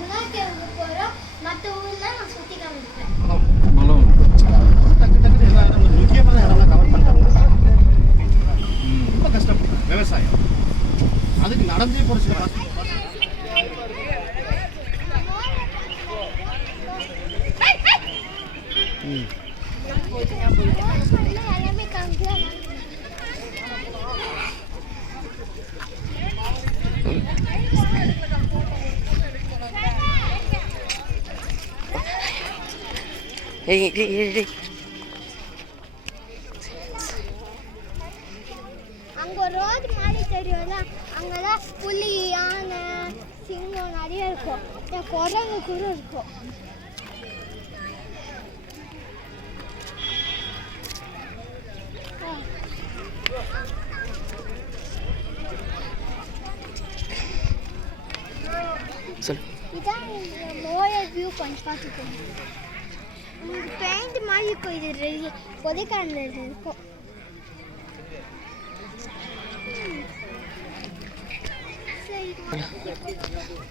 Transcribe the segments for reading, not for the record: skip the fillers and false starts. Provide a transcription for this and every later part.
குணா கேவுக்கு போகிறோம். மற்ற ஊர்லாம் நான் சுற்றி காமிப்பேன். டக்கு டக்குன்னு எல்லா இடங்களும் முக்கியமான இடம்லாம் கவர் பண்ணிட்டாங்க. ரொம்ப கஷ்டம் விவசாயம். அதுக்கு நடந்தே போகிற சில எல்லாமே காமிக்கலாம். அங்கே ஒரு ரோடு மாதிரி தெரியும்ல, அங்கெல்லாம் புலி, யானை, சிங்கம் நிறைய இருக்கும். குரங்கு கூட இருக்கும். இதான் லோயர் வியூ பாயிண்ட் பார்த்துக்கோங்க. உங்களுக்கு பெயிண்ட் மாதிரி இருக்கும். இது கொடைக்கானல் இருக்கும். சரி,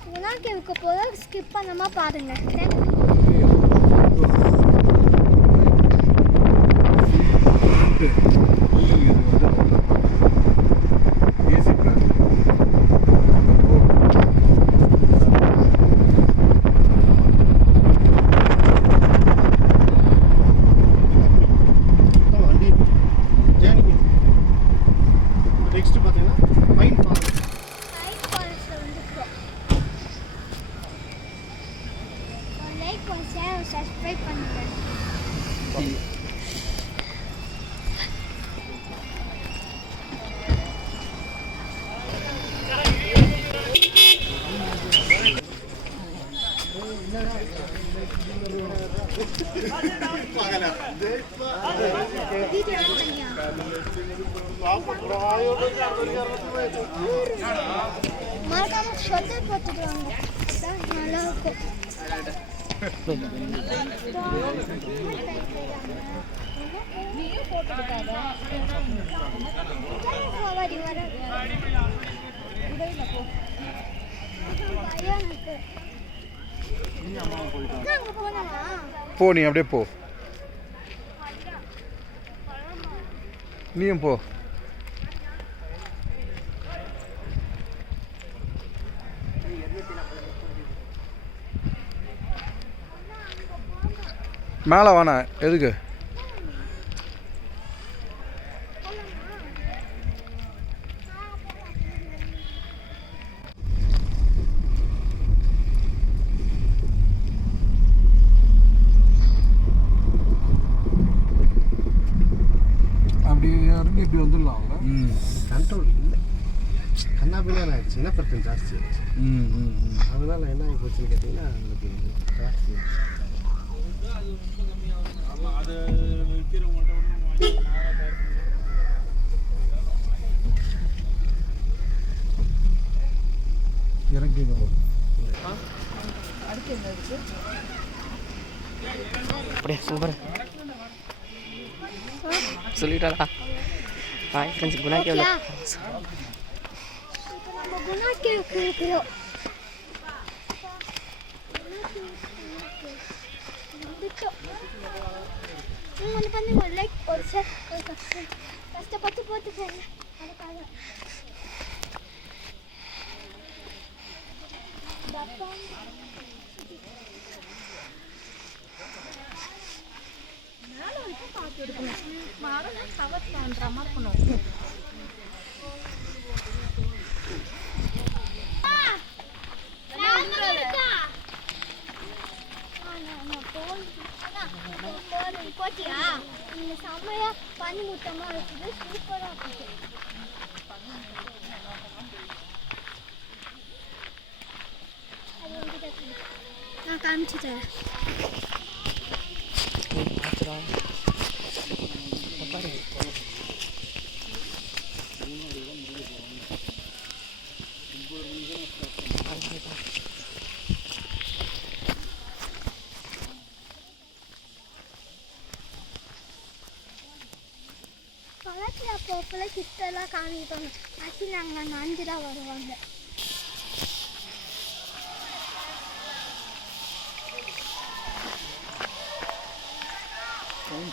இதெல்லாம் கேட்க போது ஸ்கிப் பண்ணாம பாருங்க. சப்ஸ்கிரைப் பண்ணுங்க. மறக்காம ஷட்டர் போட்டுட்டு வாங்க. நல்லா இருக்கும். போ, நீ அப்படியே போ, நீயும் போ. மேலே வாண்ணா, எதுக்கு? அப்படி இறங்கி இப்படி வந்துடலாம்ல. கண்ட்ரோல் இல்லை, கண்ணாபின்னா ஆயிடுச்சு. இனப்பெருக்கம் ஜாஸ்தி ஆயிடுச்சு. அதனால என்ன ஆகி போச்சுன்னு கேட்டிங்கன்னா உங்களுக்கு ஜாஸ்தி இறங்கி அப்படியே சூப்பர் சொல்லிட்டாளா? Hi friends, Guna cave Guna cave இருக்கிறோம். வந்து பண்ணி ஒரு லைக் ஒரு ஷேர் கஷ்டப்பட்டு போட்டுக்கோங்க. அதுக்காக மேலே வரைக்கும் பார்த்து எடுக்கணும். மரம் கவர் பண்ணுற மாதிரி இருக்கணும். போட்டியா? இந்த செம்மையா பனி மூட்டமாக இருக்குது. சூப்பராக இருக்குது. நான் காமிச்சு தரேன். பழத்தில் போக்கில் கிட்டெல்லாம் காமிப்பாங்க. ஆச்சு நாங்கள் 5 தான் வருவாங்க.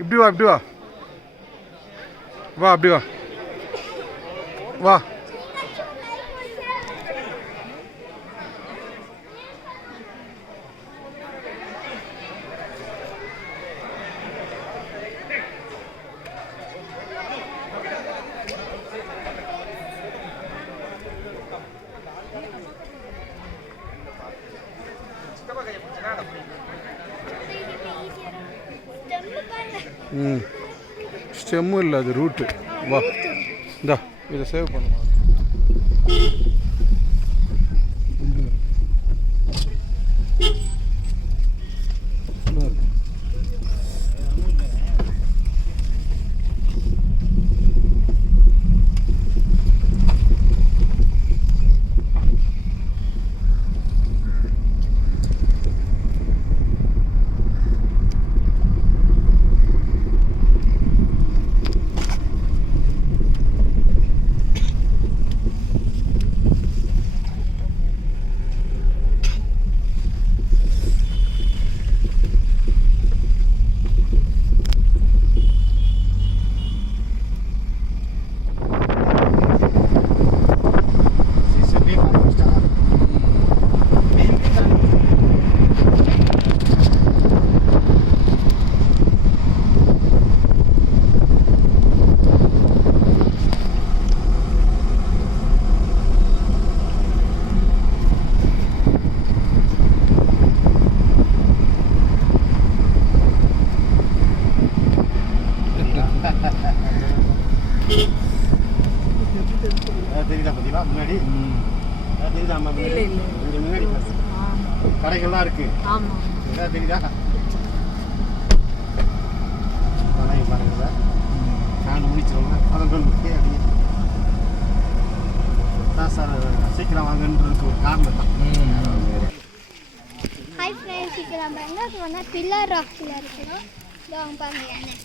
இப்படி வா இப்படி வா வா அப்படி வா வா. ம் ஸ்டெம்மும் இல்லை அது ரூட்டு. வா இந்தா இதை சேவ் பண்ணுமா. கடைகள்லாம் இருக்கு. தெரியுதா? பாருங்க நான் முடிச்சிருவோம். அதற்கு சீக்கிரம் வாங்கன்றது ஒரு காரணம் தான். ஹாய் ஃப்ரெண்ட்ஸ், இப்போ நம்ம எங்கே இருக்கோம்னா பில்லர் ராக்ஸில் இருக்கோம். இதோ பாருங்க என்ன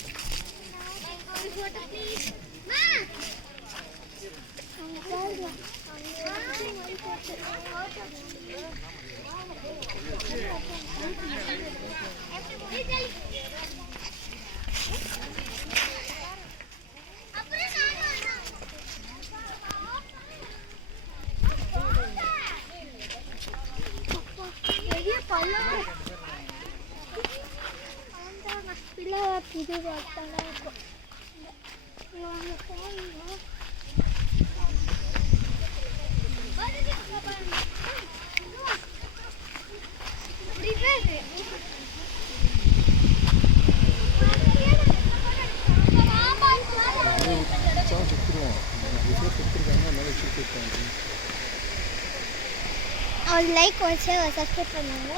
और लाइक और शेयर और सब्सक्राइब பண்ணுங்க.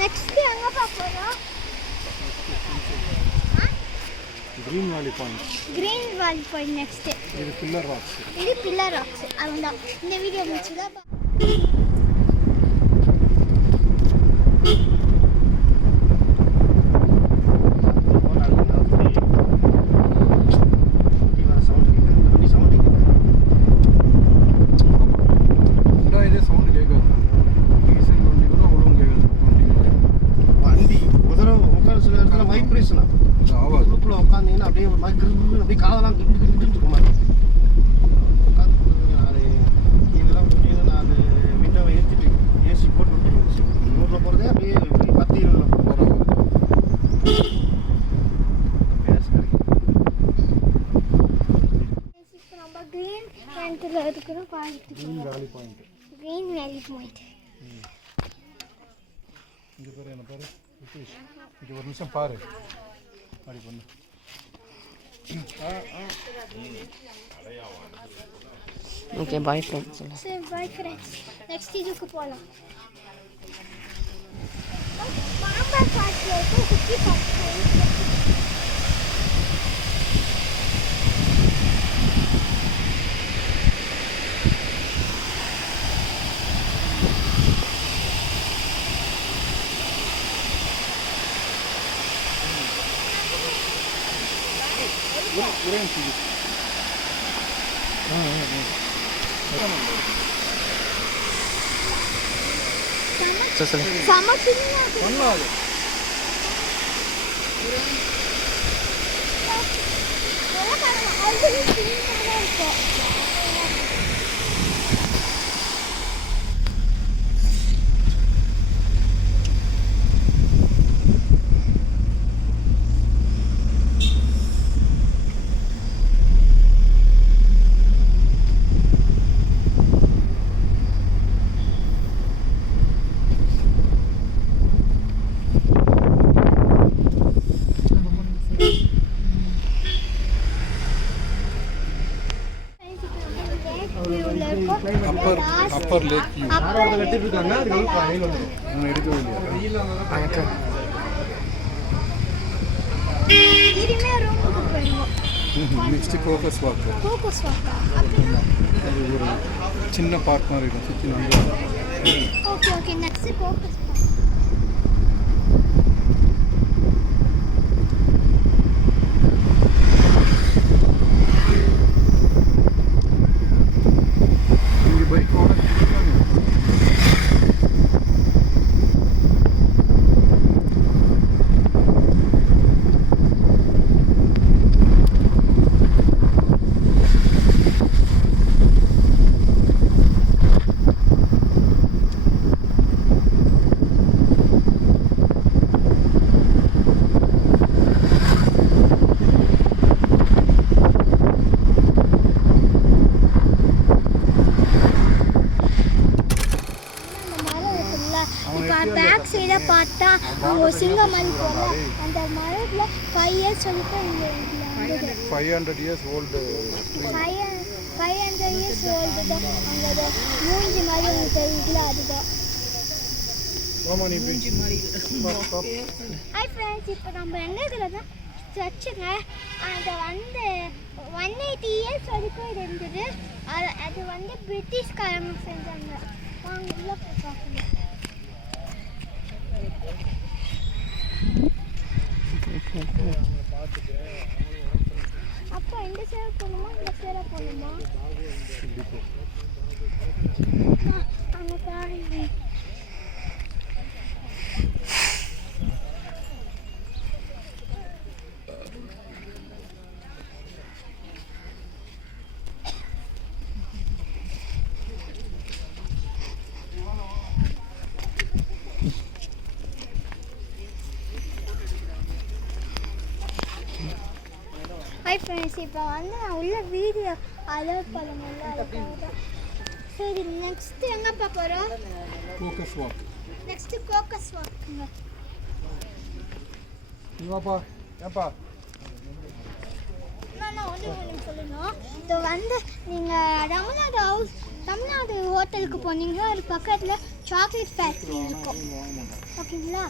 நெக்ஸ்ட் எங்க போறோம்? கிரீன் வேலி பாயிண்ட். கிரீன் வேலி பாயிண்ட் நெக்ஸ்ட். இது பில்லர் ராக்ஸ். இது பில்லர் ராக்ஸ். அவ்வளவுதான். இந்த வீடியோ முடிச்சதா. உட்காந்தீங்கன்னா அப்படியே ஒரு மாதிரி அப்படியே காதெல்லாம் இருக்கும் மாதிரி உட்காந்து இதெல்லாம் நான் விண்டோவை ஏற்றிட்டு ஏசி போட்டு விட்டு ஊரில் போகிறதே அப்படியே 10-20 போகிறோம். நம்ம கிரீன் பாயிண்ட்ல இருக்கிறோம். கிரீன் வேலி பாயிண்ட். கிரீன் வேலி பாயிண்ட். இங்கே பாரு, என்ன பாரு விட்டேஷ், இங்கே ஒரு நிமிஷம் பாரு. அப்படி பண்ணு. Okay bye friends. சரி பாய் ஃப்ரெண்ட்ஸ். நெக்ஸ்ட் இதுக்கு போகலாம். மாம்பா காட்டில் இருக்க குட்டி பாட்டு. சரி சம சின்ன பண்ணலாம். அப்பர் லேக் வியூ கட்டிட்டு இருக்காங்க ரயில் வந்து நான் எடுக்கவே இல்லையா இனிமே ரூமுக்கு போயிடுவோம். நெக்ஸ்ட் கோகஸ் வாக் கோகஸ் வாக்கா? அப்படின்னா அது ஒரு சின்ன பார்க் மாதிரி இருக்கும் சுற்றி வந்து ஓகே ஓகே நெக்ஸ்ட் கோகஸ் இங்கே பைக் ஓட பேக் சைடாக பார்த்தா அவங்க ஒரு சிங்கம் மாதிரி போகல. அந்த மரத்தில் 5 இயர்ஸ் சொல்லிட்டு இங்கே 500 years old 500 இயர்ஸ் ஓல்டு தான். அங்கே அது மூஞ்சி மாதிரி ஒன்று தெரியுதுல அதுதான். ஹாய் ஃப்ரெண்ட்ஸ், இப்போ நம்ம எங்கே இருக்கிறது சர்ச்சுங்க. அது வந்து 180 இயர்ஸ் வரைக்கும் இது இருந்தது. அது வந்து பிரிட்டிஷ்காரங்க செஞ்சாங்க. வாங்க உள்ள போய் பார்க்கணும். அப்போ இந்த சேவை போகணுமா இந்த சேவை போகணுமா? அங்கே பாருங்க. ஹாய் ஃப்ரெண்ட்ஸ், இப்போ வந்து நான் உள்ள வீடியோ அலோட் பண்ண முடியல, அதுக்காக தான். சரி, நெக்ஸ்ட்டு எங்கே பார்க்க போகிறோம்? கோகஸ் வாக். நெக்ஸ்ட்டு கோகஸ் வாக்குங்க. வாப்பா ஏப்பா நான் ஒன்று சொல்லணும். இப்போ வந்து நீங்கள் தமிழ்நாடு ஹோட்டலுக்கு போனீங்கன்னா ஒரு பக்கத்தில் சாக்லேட் ஃபேக்ட்ரி இருக்கும், ஓகேங்களா?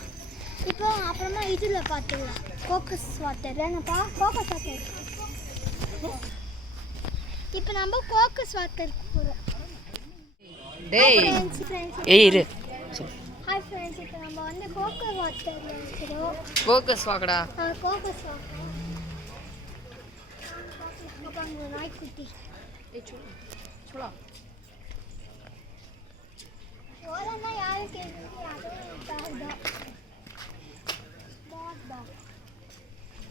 இப்போ அப்புறமா இதில் பார்த்துக்கலாம் கோகஸ் வாட்டர். என்னப்பா கோகஸ் வாட்டர்? இப்போ நம்ம கோகஸ் வாட்டருக்கு போகிறோம். இரு ஹாய் ஃப்ரெண்ட்ஸ், இப்போ நம்ம வந்து கோகஸ் வாட்டரில் இருக்கிறோம். ஃபோக்கஸ் வாக்கடா. கோகஸ் வாட்டர் நாய்க்குட்டி ஓலன்னா யாரும் கேட்குறது அதுவும்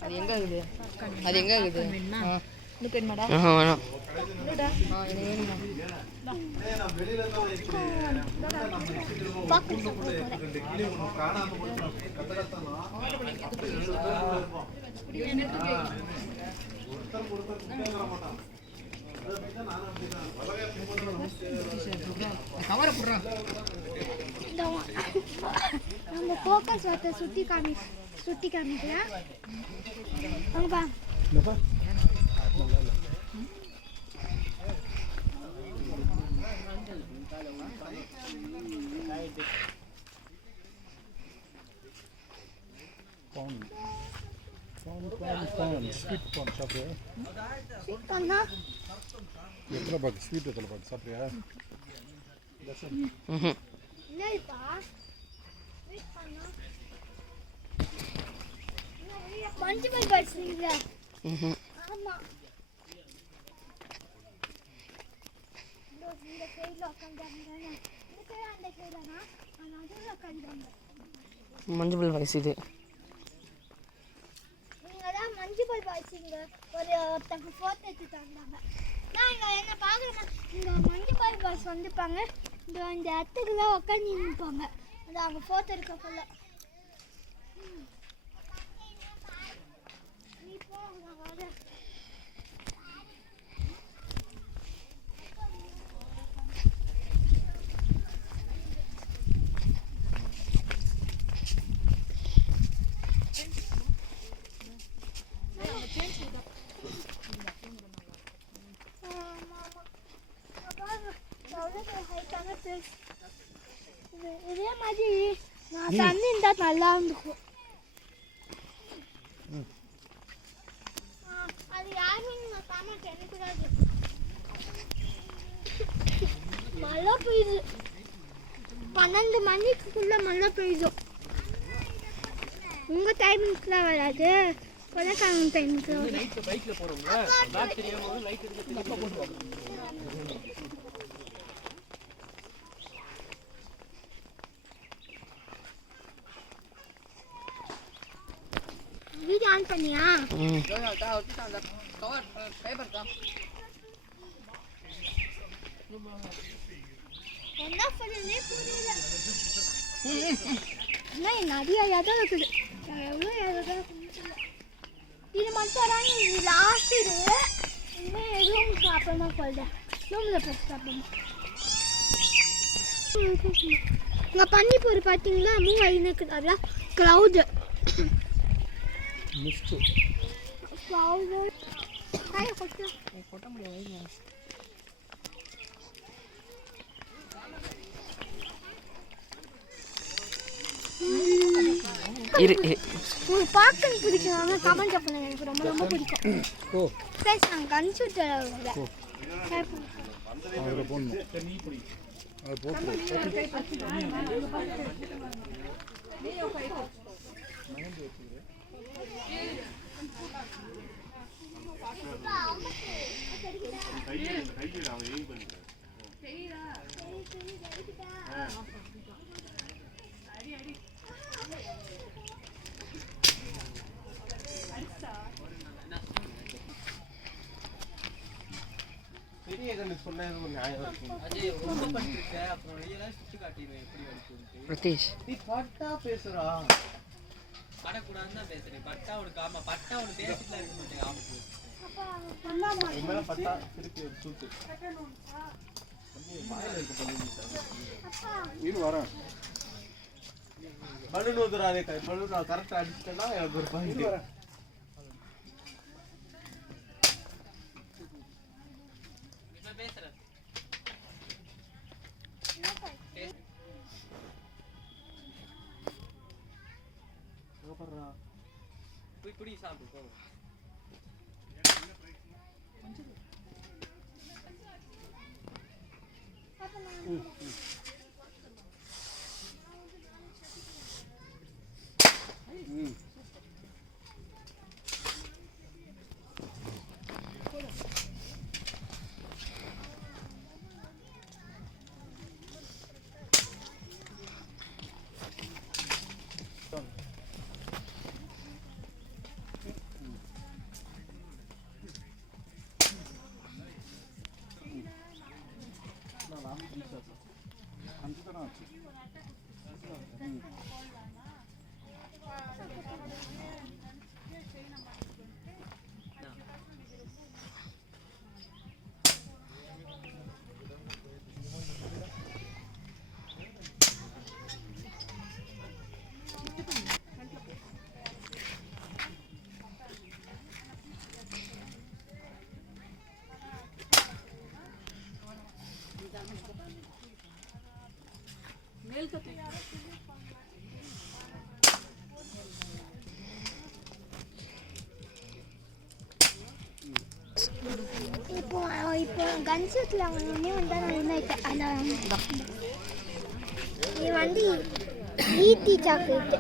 அது எங்க இருக்குது? அது எங்க இருக்குது? வேணாம். நம்ம ஃபோக்கஸ் வாட்டர் சுற்றி காமிக்கலாம். வாங்கப்பா. ஸ்வீட் பான் சாப்பிட்றியா? எத்தனை பாக்கு ஸ்வீட் எத்தனை பாக்கு சாப்பிட்றியா? என்னப்பா பஞ்சுமல் படிச்சீங்களா? ஆமா, இந்த சைடில் உட்காந்துருந்தாங்க, இந்த சைடு அந்த சைடுனா நடுவில் உட்காந்துருந்தாங்க. மஞ்சள் வயசு இது. நீங்கள் தான் மஞ்சு பாய்ஸ் இங்கே ஒருத்தங்க ஃபோட்டோ எடுத்துட்டு வந்தாங்க. நான் இங்கே என்ன பார்க்குறேன்னா இங்கே மஞ்சு பாய்ஸ் வந்துப்பாங்க. இந்த இடத்துக்குலாம் உட்காந்து நிற்பாங்க. அது அவங்க ஃபோட்டோ எடுக்கக்குள்ள நீ போங்க வர. இதே மாதிரி நான் தண்ணி இருந்தால் நல்லா இருந்துக்கும். அது யாருமே நான் சாமான் எனக்கூடாது. மழை பெய்யுது. 12 மணிக்குள்ள மழை பெய்யுதும். உங்கள் டைமிங்ஸ்லாம் வராது, கொலைக்காரங்க டைமிங்ஸ்லாம் வரும். வீடியோ ஆன் பண்ணியா? என்ன பண்ணுறதுனே புரியல. ஆனால் நிறைய இடம் இருக்குது. எவ்வளோ இடம் இது மட்டும் தான் லாஸ்ட். இது இன்னும் ரூம் சாப்பிடணும் சொல்கிறேன். ரூமில் போய் சாப்பிடணும். இங்கே பன்னிப்பூர் பார்த்தீங்களா? மூவ் ஆகினுக்குது. அதெல்லாம் க்ளவுடு உங்களுக்கு பார்க்க பிடிக்கும். ஆனால் கமெண்ட் பண்ணுங்க. எனக்கு ரொம்ப ரொம்ப பிடிக்கும். ப்ளஸ் நாங்கள் கன்சூட் பிரதீஷ் நீ பட்டா பேசுறா படக்கூடாதுன்னு தான் பேசுறேன். பட்டா உனக்கு ஆமா பட்டா உனக்கு பேசிட்டுலாம் இருக்க மாட்டேன். மேல பட்டா திருப்பி ஒரு சூத்து இது வரேன். பலூன் ஊதுறாதே. பலூன் நான் கரெக்டாக அடிச்சிட்டேன்னா எனக்கு ஒரு பாயிண்ட். பேசுறேன் போய் குடி சாப்பிட்டு போ. இப்போ கன்சூட்டில் ஒன்றே வந்தால் நான் என்ன ஆகிட்டேன். இது வந்து ஈட்டி சாக்லேட்டு.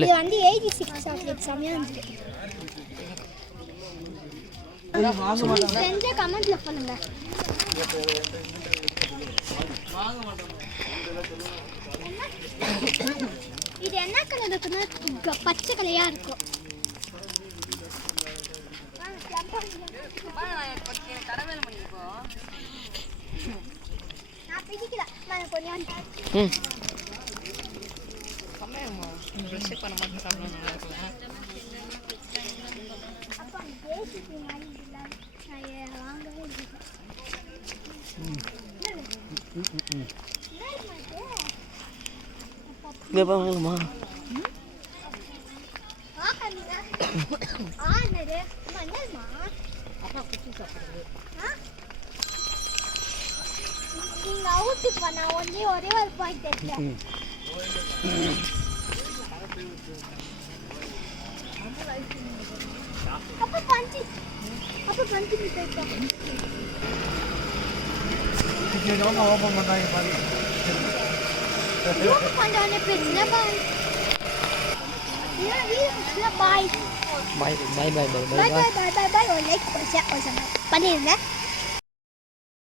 இது வந்து 86 சாக்லேட். செம்மையாக இருந்துச்சு. செஞ்ச கமெண்ட்ல பண்ணுங்க. இது என்ன கலர் இருக்குன்னா பச்சை கலையாக இருக்கும். பிடிக்கல நான் கொஞ்சம் ம் ப்ரெஷ்ஷே பண்ண மாட்டேன் சாப்பிட நல்லா இருக்கலாம் அப்பா பேசிட்டு மாதிரி இல்லை நான் வாங்கவே இல்லை இங்கே வாங்கலாமா ஆனது மண்ணல்மா நீங்க அவுட்டு பண்ண ஒரே ஒரு பாயிண்ட் தெரியல அப்ப பஞ்சி போயிட்டோம் ஓப்பன் பண்ணுறாங்க பாருங்க ஓப்பன் பண்ண பிரச்சனை பாய் பாய் பாய் பாய் பாய் பாய் பாய் பாய் பாய் பாய் பாய் ஒரு லைக் ஒரு ஷேர் பண்ணிருங்க